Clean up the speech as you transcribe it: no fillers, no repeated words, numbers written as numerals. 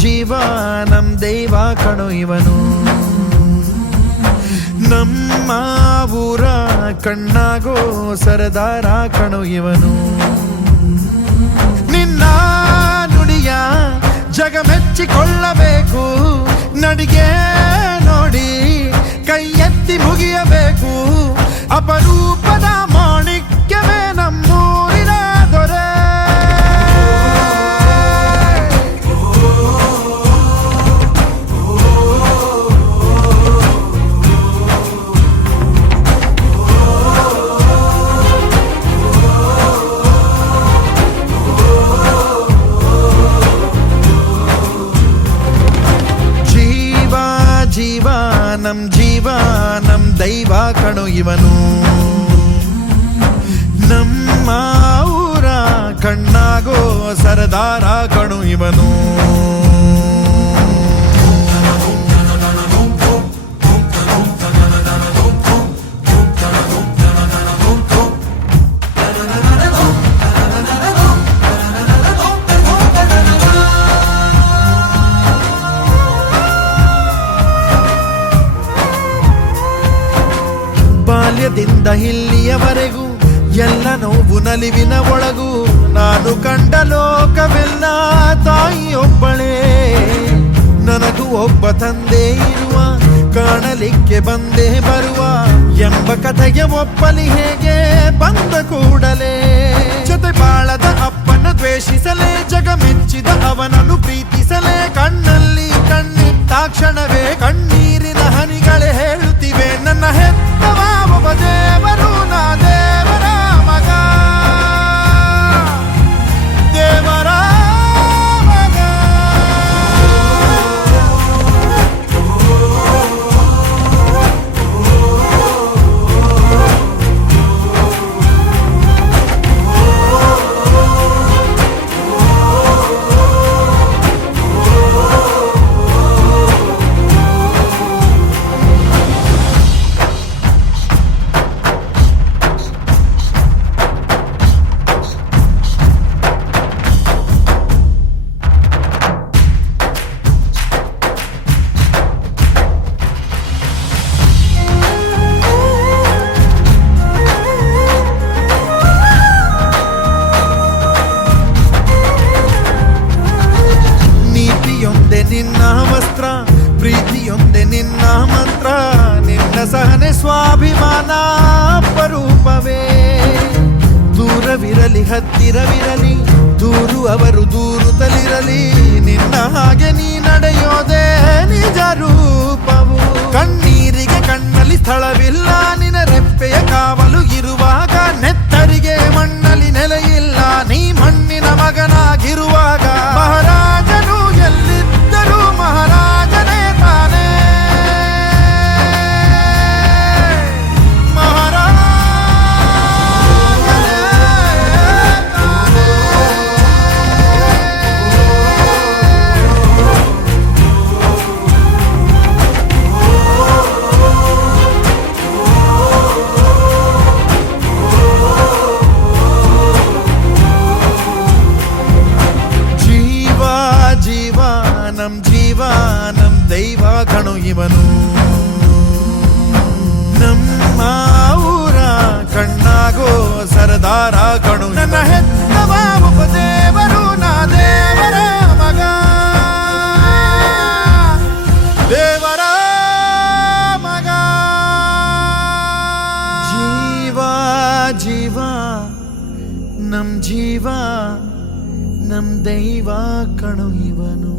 ಜೀವ ನಮ್ ದೈವ ಕಣೋ ಇವನು, ನಮ್ಮ ಊರ ಕಣ್ಣಾಗೋ ಸರದಾರ ಕಣೋ ಇವನು. ನಿನ್ನ ನುಡಿಯ ಜಗ ಮೆಚ್ಚಿಕೊಳ್ಳಬೇಕು, ನಡಿಗೆ ನೋಡಿ ಕೈ ಎತ್ತಿ ಮುಗಿಯಬೇಕು. ಅಪರೂಪದ ಮಾಣಿಕ್ಯವೇ ನಮ್ಮೂರಿನ ದೊರೆ. ಜೀವ ನಮ್ ದೈವ ಕಣೋ ಇವನು, ನಮ್ಮ ಊರ ಕಣ್ಣಾಗೋ ಸರದಾರ ಕಣೋ ಇವನು. ಬಾಲ್ಯದಿಂದ ಇಲ್ಲಿಯವರೆಗೂ ಎಲ್ಲ ನೋವು ನಲಿವಿನ ಒಳಗೂ ನಾನು ಕಂಡ ಲೋಕವೆಲ್ಲ ತಾಯಿಯೊಬ್ಬಳೇ. ನನಗೂ ಒಬ್ಬ ತಂದೆ ಇರುವ, ಕಾಣಲಿಕ್ಕೆ ಬಂದೇ ಬರುವ ಎಂಬ ಕಥೆಗೆ ಒಪ್ಪಲಿ ಹೇಗೆ ಬಂದ ಕೂಡಲೇ. ಜೊತೆ ಬಾಳದ ಅಪ್ಪನ ದ್ವೇಷಿಸಲೇ, ಜಗ ಮೆಚ್ಚಿದ ಅವನನ್ನು ಪ್ರೀತಿಸಲೇ. ಕಣ್ಣಲ್ಲಿ ಕಣ್ಣಿಟ್ಟಾಕ್ಷಣವೇ ಕಣ್ಣೀರಿನ ಹನಿಗಳೇ ಹೇಳುತ್ತಿವೆ, ನನ್ನ ಹೆತ್ತವ ಒಬ್ಬ ದೇವರು, ನಾ ದೇವರ ಮಗ, ದೇವರ ಮಗ. ನಿನ್ನ ವಸ್ತ್ರ, ಪ್ರೀತಿಯೊಂದೆ ನಿನ್ನ ಮಂತ್ರ, ನಿನ್ನ ಸಹನೆ ಸ್ವಾಭಿಮಾನ ಅಪರೂಪವೇ. ದೂರವಿರಲಿ ಹತ್ತಿರವಿರಲಿ, ದೂರು ಅವರು ದೂರುತ್ತಲಿರಲಿ, ನಿನ್ನ ಹಾಗೆ ನೀ ನಡೆಯೋದೇ ನಿಜ ರೂಪವು. ಕಣ್ಣೀರಿಗೆ ಕಣ್ಣಲ್ಲಿ ಸ್ಥಳವಿಲ್ಲ, ನಿನ್ನ ರೆಪ್ಪೆಯ ಕಾವಲು ಇರುವಾಗ ನೆತ್ತರಿಗೆ ಮಣ್ಣಲ್ಲಿ ನೆಲೆಯಿಲ್ಲ. ನೀ ಮಣ್ಣಿನ ಮಗನಾಗಿರುವಾಗ ಮಹಾರಾಜನು ಎಲ್ಲಿದ್ದರೂ ಮಹಾರಾಜನೇ ತಾನೇ. ಜೀವ ನಮ್ ದೈವ ಕಣೋ ಇವನು, ನಮ್ಮ ಊರ ಕಣ್ಣಾಗೋ ಸರದಾರ ಕಣೋ. ನನ್ನ ಹೆತ್ತವ ಒಬ್ಬ ದೇವರು, ನಾ ದೇವರ ಮಗ, ದೇವರ ಮಗ. ಜೀವ ನಮ್ ದೈವ ಕಣೋ ಇವನು.